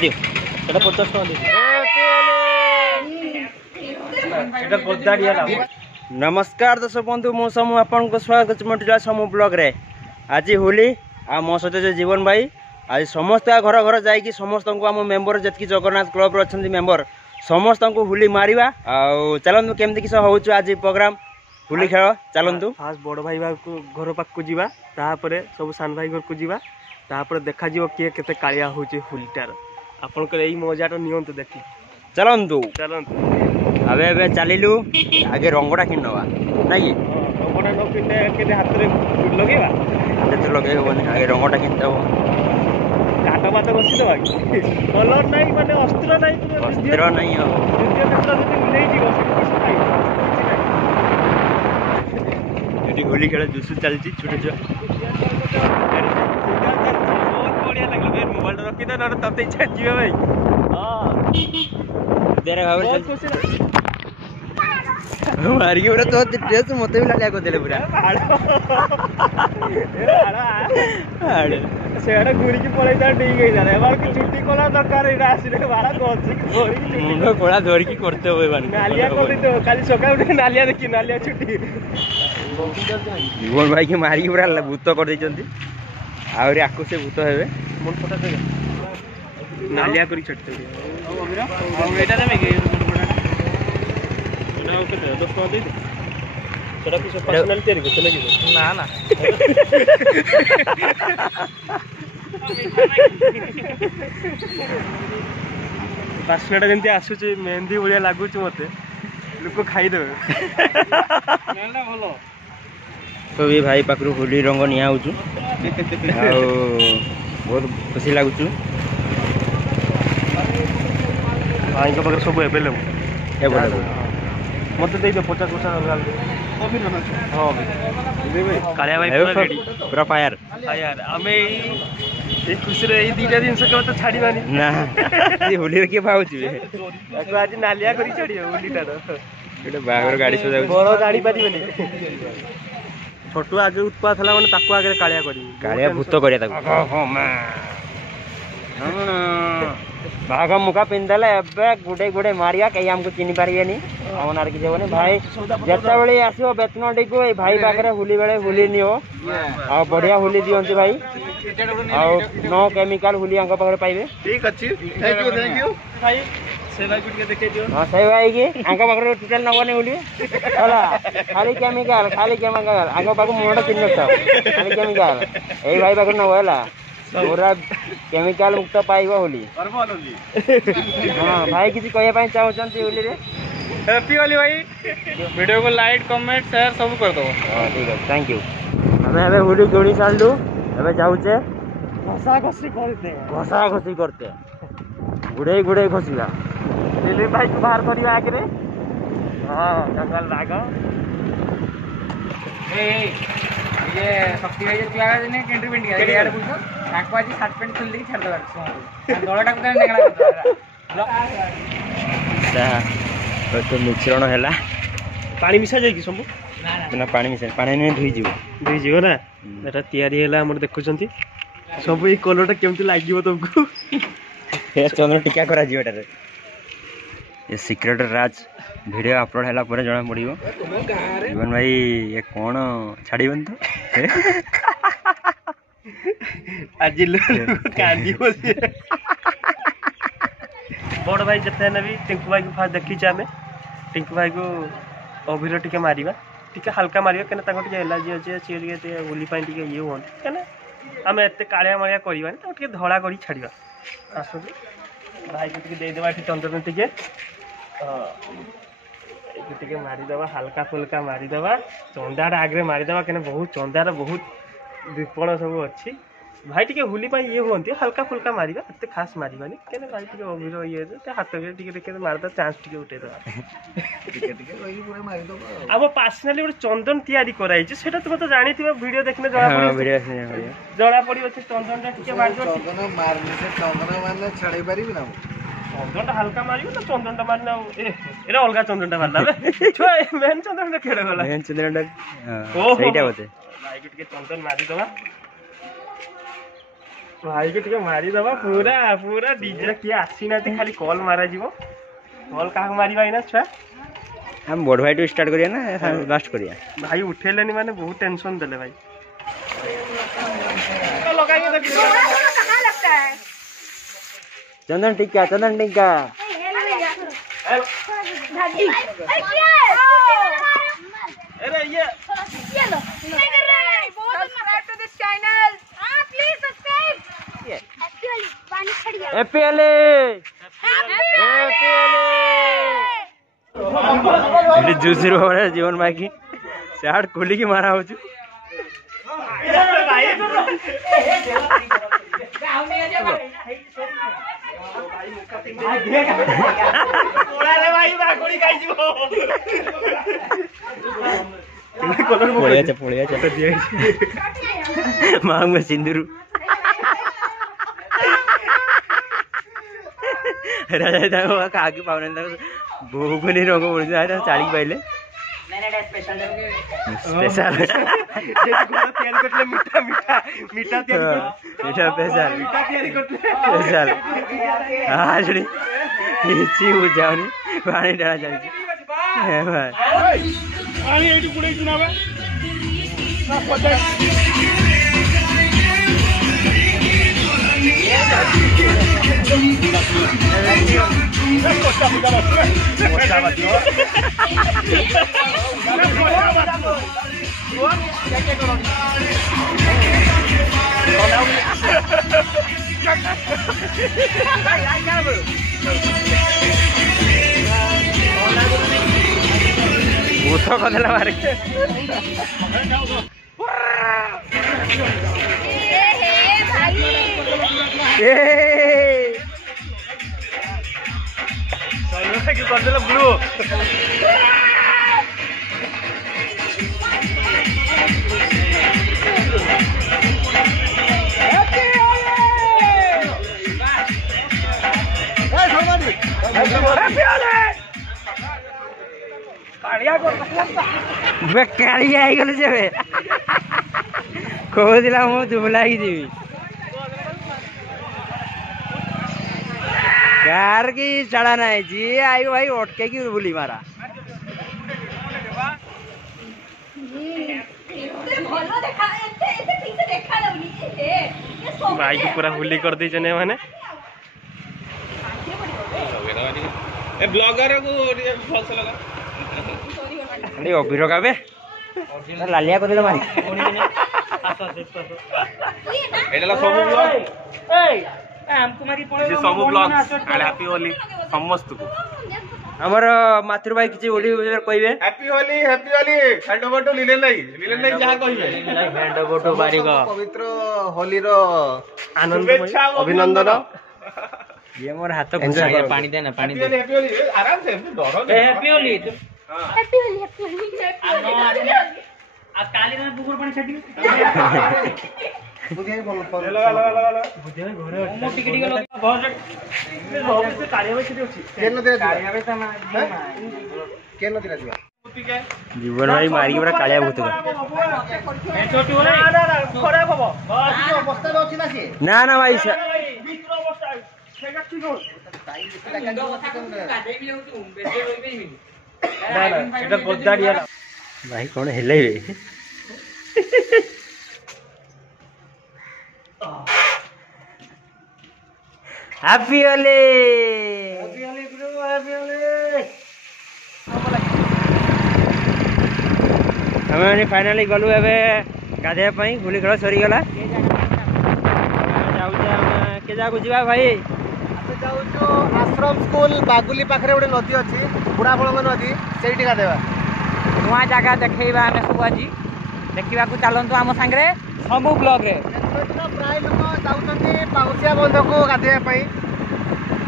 दियो सेटा 50 टका दियो सेटा गोदाड़ी हला। नमस्कार दर्शक बंधु मो समूह आपको स्वागत मोटिला समूह ब्लॉग रे। आज होली आ मो सहित जो जीवन भाई आज समस्त घर घर जाइए समस्त को आम मेम्बर जी जगन्नाथ क्लब अच्छा मेम्बर समस्त को होली मारिबा आ चलतु केमती किस हो आज प्रोग्राम होली खेल चलतु। फास्ट बड़ भाई घर पाक जावा सब सान भाई घर को जावा देखा किए केते कालिया होची होलीटार आपनकर एई मजाटा नियंतु देखी चलतु चलतु। अबे अबे चलिलु आगे रंगटा किन नवा ना कि रंगटा न किने केते हाथ रे लगेबा हाथ रे लगे होबनी आगे रंगटा किन दबो काटा माता बसी दबा कलर नाही माने अस्त्र नाही अस्त्र नाही हो द्वितीय क्षेत्र जति उलेई जीव एटी होली खेल जुसु चलची छोटे छुआ बहुत बढ़िया लागल बे मोबाइल रखी दे न तते इच्छा जीव भाई हां तेरे भाव मारी के पूरा तो ड्रेस मते भी लालिया को देले पूरा आड़े सेड़ा गुरी की पड़े जा ठीक है जाने बार की छुट्टी कोला दरकार इरा आसीले बारा गोची गोरी मुंडो कोला धोरी की करते होय बानी नालिया को तो काली सकाळ उठे नालिया देखी नालिया छुट्टी जीवन भाई के मारी के पूरा भूत कर दैचंती आउरी आकु से भूत हेबे मन फटा दे नालिया करी छटते ओ अमीरा और एटा देमे के ना ओके 10 टका दे दे सेटा की पर्सनल तेरी के चले ना ना बास्केटा जंती आसुची मेहंदी भलिया लागुची मते लोक खाई देबे ना भलो तो ये भाई पाखरु होली रंग निया होचु आ बहुत खुशी लागुचु भाई के पाखर सब अवेलेबल मते दे 50 हां कालिया भाई पूरा रेडी पूरा फायर यार हमें ए खुशी रे ई दीटा दिन से तो छाड़ी बानी ना ये होली रे के पाउची ताको आज नालिया करी छाड़ी होलीटा एटा बागर गाड़ी सो जाउ बड़ गाड़ी पारिबनी छोटू आज उत्पाद हला माने ताको आगे कालिया करी कालिया भूत करिया ताको हो मा भाग मुखा पिंदले एबे गुडे गुडे मारिया कहीं हमको चिनी पारिबेनी हमन आर कि जेबनी भाई जत्ता बेले आसीओ बेतनडी को ए भाई बागरे होली बेले होली नियो आ बढ़िया होली दियंती भाई आ नो केमिकल होली अंग पाखरे पाइबे ठीक अछि थैंक यू भाई से भाई गुड के देखे दियो हां सही भाई की अंग पाखरे टोटल नबने होली होला खाली केमिकल अंग पाख मोडा चिन्ह था खाली केमिकल ए भाई बागरे न होला पूरा केमिकल मुक्त पाइबा होली हाँ भाई किसी कहया चाहते होली रे हैप्पी होली भाई वीडियो को लाइक कमेंट शेयर सब कर दो हाँ ठीक है थैंक यू हमें हमें होली जोड़ी सारू हमें जाऊचे घसा घसी करते गुड़े गुड़े घसीला दिलीप भाई को बाहर करियो आगे रे हां जंगल राग ये शक्ति भाई जो आगे ने एंट्री पेंट किया यार पूछो ताको आज शर्ट पैंट खोल दे छाड़ दवा दौड़टा को नेगला कर तो मिश्रण है पानी मिसा जाए कि सब ना पानी मिसा पानी नहीं धोई जीव ना एटा तैयारी है हमर देखुचंती सब ये कलरटा केमती लागियो तुमको ये चंद्र टीका करा जीवटा रे ये सीक्रेट राज वीडियो अपलोड हैला पर जना पड़ियो जीवन भाई ये कौन छाड़ीबन तो आज कांदी बसी बड़ भाई जते भी टिंकू भाई को फास्ट देखी आम टिंकू भाई को अभिर टिके मारिबा टिके हल्का मारिबा केना ताको टिके एलर्जी अछि सी टिके होली पाई टिके ये होन केना आम एते कालिया मारिया करबानी ताको टिके धड़ा करी छाड़िबा आसो भाई को टिके दे देबा एठी चंद्रन टिके टिके मारिदेवा हल्का फुल्का मारिदेवा चंदाटा आगे मारिदेवा क्या बहुत चंदार बहुत विपण सब अच्छी भाई टिके होली पाई ये हमें हल्का फुल्का मारिबा एते खास मारिबानी क्या भाई टिके अभिर ये हाथ टिके मारदा चांस टिके उठेदेवा अब पर्सनाली गोटे चंदन तैयारी कराई सेटा तुम तो जानी वीडियो देखने जरा पड़ो चंदन टिके चंदन मारने छड़ाई पारिबि ना चंदन हल्का मार ना चंदन मारना एरा अलग चंदन मारना मेन चंदन केड़े गला मेन चंदन सेटा होते भाई के चंदन मारी दवा भाई को टिके मारी दबा पूरा पूरा डीजे किए आसी ना खाली कॉल मारा जीवो कॉल काहा मारिबा इना छुआ हम बड़ भाई टू स्टार्ट करिया ना लास्ट करिया भाई उठेलेनी माने बहुत टेंशन देले भाई लगाइए तो कहां लगता है चंदन टिक्का अरे ये लो subscribe to this channel please subscribe पानी छड़ गया हैप्पी होली ये जूसर हो जीवन भाई की शार्ट खोली की मारा हो चु मांग में सिंदूर राजा काकी पावने बहु को नहीं रंग पड़ जाए चाली पाइले स्पेशल मीठा मीठा मीठा मीठा स्पेशल हाँ जुड़ी କିଛି ବୁଝାଉନି ପାଣି ଢାଳା ଚାଲିଛି पानी एठी गुडे सुनाबे ना पता भूत कदेला मारे ब्लू कालिया आईगल जेबे कहला मु दुबलाई जीवी कार की चढ़ा ना जी आई भाई अटके की बुली मारा भाई को पूरा हुली कर दी जने माने ए ब्लॉगर को फॉल्स लगा अरे अभिरो काबे लालिया को दिला मारी एडला सब ब्लॉग ए हमको मारी पड़े जे सब ब्लॉग एंड हैप्पी होली समस्त को हमर मातृभाई किछि ओली कहबे happy Holi hand over to लीलन नहीं जहा कहबे हैंड ओवर टू बारिक पवित्र होली रो आनंद अभिनंदन ये मोर हाथ पानी दे ना पानी दे हैप्पी होली आराम से डरो नहीं हैप्पी होली हैप्पी होली आज काली में बुकुर पानी छाटी बुझे लगा मो टिकटी के लोग बहुत से कार्य में छुट्टी अछि केन दे कार्य में त केन दे दिया जीवन भाई मारी के पूरा कालिया भूत ए छोटी हो रे ना खराब हो अवस्था में अछि ना से ना ना भाई मित्र अवस्था सेगा ठीक हो ना एटा गोदाडिया भाई कौन हेले रे happy Holi bro happy Holi हमें फाइनाली गलु एबे गाधे पई गुली खेल सरी गला के जागु जीवा भाई जाऊँ आश्रम स्कूल बागुली पाखे गोटे नदी अच्छी बुढ़ाबड़ नदी से गाधेवा नुआ जगह देखा आम सब आज देखा चलतु आम सांगे सबू ब्लॉग रे प्राय लोक जाऊँगी पाउसिया बंध को गाधेवाई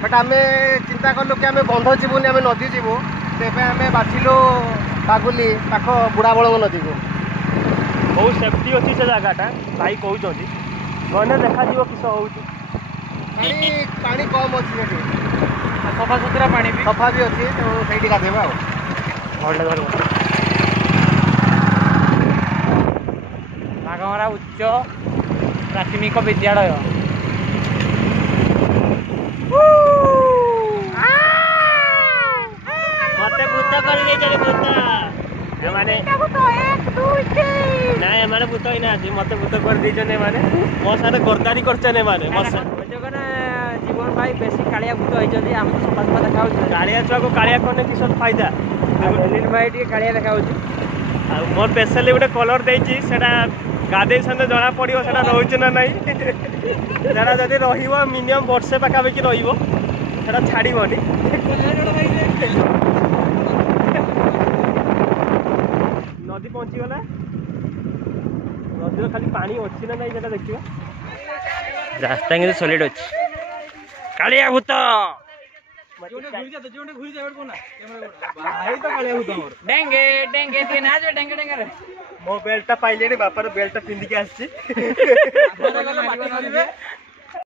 बट आम चिंता कलु कि आम बंध जीवनी आम नदी जीवु तेज आम बाछिलु बागुली पाख बुढ़ाबड़ नदी को बहुत सेफ्टी अच्छी से जगहटा भाई कहते गने देखा किस हो पानी कम अच्छी सफा सुतरा पानी भी सफा भी अच्छी तो सही गाधेवा बाघमरा उच्च प्राथमिक विद्यालय ना आज मत भूत कर दीजने माने मो साथे गरदारी करछने माने मस जीवन भाई बेसी कालिया भूत होइछथि हम तो सफा सफा देखा होछ कालिया छुआ को कालिया कोने की सब फायदा दिलीप भाई टी कालिया देखा होछ आ मोर स्पेशली गोटे कलर देछि सेटा गाधे संदे जणा पड़ियो सेटा रहउछ ना नाही जरा जदी रहिबो मिनिमम वर्षे पाका बेकी रहिबो सेटा छाड़ीबोनी नदी पहुंची गला नदी खाली पानी अछि ना नाही जेटा देखिबो रास्ता के सॉलिड अछि कालिया भूत डेंगे डेंगे ते ना जो डेंगे डेंगे रे मो बेल्टा पाइले बापर बेल्टा पिंदी के आछि